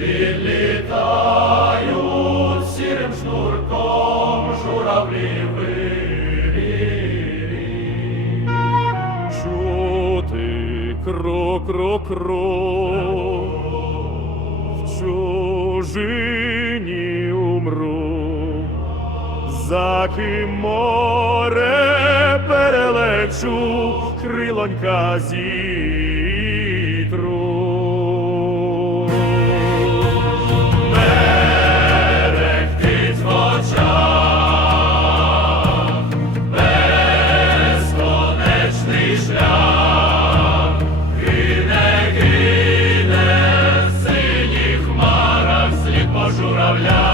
Відлітають сірим шнурком журавлі вирі. Чути крок-крок-крок, в чужині умру, за ким море перелечу, крилонька зітру. Гине